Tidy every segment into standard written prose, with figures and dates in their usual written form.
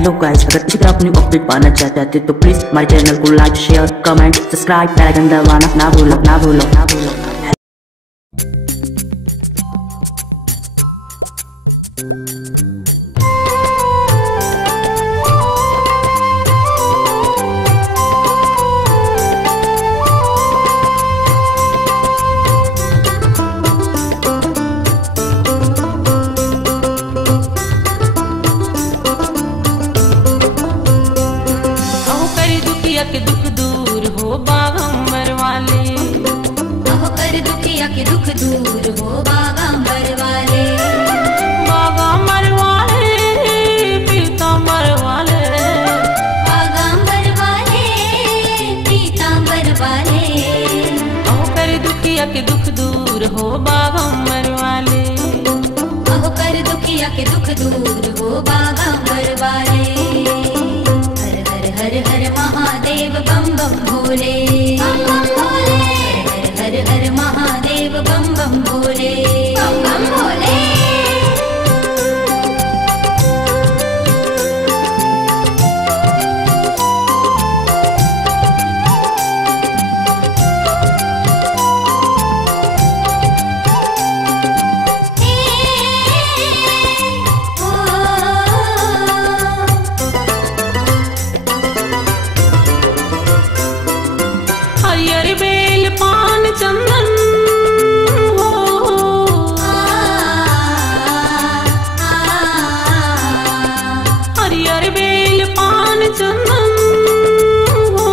Hello guys, अगर इसी तरह अपनी अपडेट पाना चाहते तो प्लीज हमारे चैनल को लाइक, शेयर, कमेंट, सब्सक्राइब, बेल आइकन दबाना ना भूलो। के दुख दूर हो बागंबर वाले, कहो कर दुखिया के दुख दूर हो बागंबर वाले, बागंबर वाले, पीतांबर वाले, बागंबर वाले, पीतांबर वाले, कहो कर दुखिया के दुख दूर हो बागंबर वाले, कहो कर दुखिया के दुख दूर हो बागंबर वाले। हर हर महादेव बम बम भोले, बम बम भोले, हर हर महादेव बम बम भोले, बम बम भोले। हरियर बेल पान चंदन हो, हरियर बेल पान चंदन हो,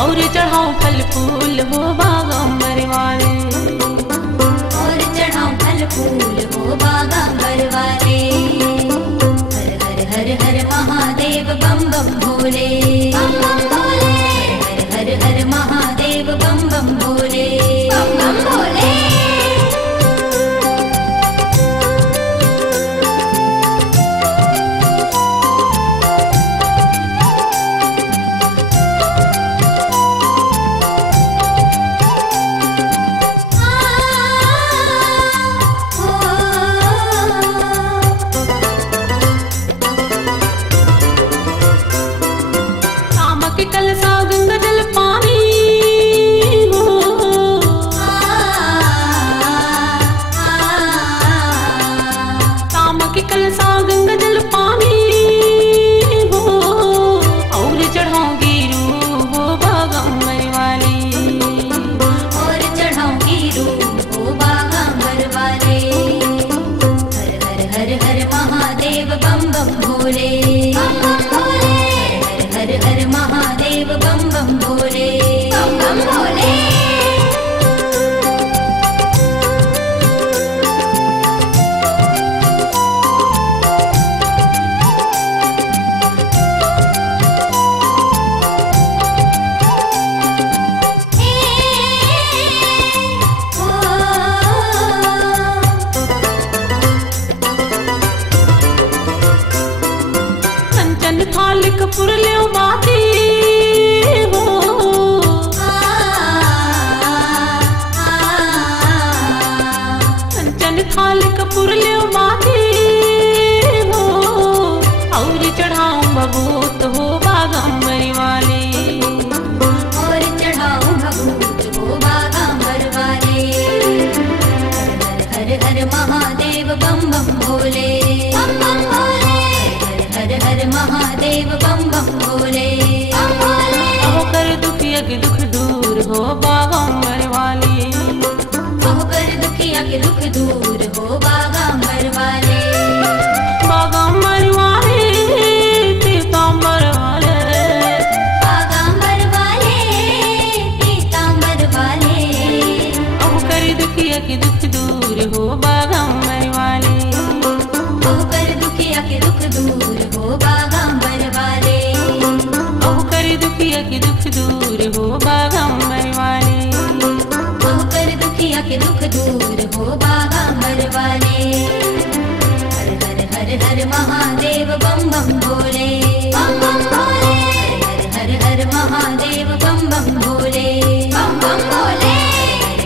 और चढ़ाओ फल फूल हो बागंबर वाले, और चढ़ाओ फल फूल हो बागंबर वाले। हर हर हर हर महादेव बम बम भोले, बम बम भोले, हर हर महादेव बम बम भोले, बम बम भोले। कलसा गंगा जल पानी हो, शाम की कलसा गंगा जल पानी हो, और चढ़ाऊंगी रूह हो बागंबर वाली, और चढ़ाऊंगी रूह हो बागंबर वाले। हर हर हर हर महादेव बम बम भोले, बम बम भोले, हर हर महादेव बम बम भोले, बम बम भोले। कंचन थाल कपूर ले बाती हो, कंचन थाल कपूर ले बाती हो, और चढ़ाऊं भभूत हो बागंबर वाले, और चढ़ाऊं भभूत हो बागंबर वाले। हर हर हर महादेव बम बम भोले, बम बम भोले, हर हर महादेव बम बम भोले, बम भोले। कहो कर दुखिया के दुख दूर हो बागंबर वाले, कहो कर दुखिया के दुख दूर हो बागंबर वाले, बागंबर वाले, पीतांबर वाले, बागंबर वाले, पीतांबर वाले। कहो कर दुखिया के दुख दूर हो बागंबर वाले, कहो कर दुखिया के दुख दूर हो बागंबर वाले, कहो कर दुखिया के दुख दूर हो बागंबर वाले, कहो कर दुखिया के दुख दूर हो बागंबर वाले। हर हर हर हर महादेव बम बम भोले, बम बम भोले, हर हर महादेव बम बम भोले, बम बम भोले,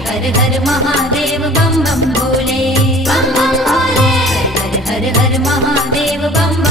हर हर महादेव बम बम भोले, बम बम भोले, हर हर महादेव बम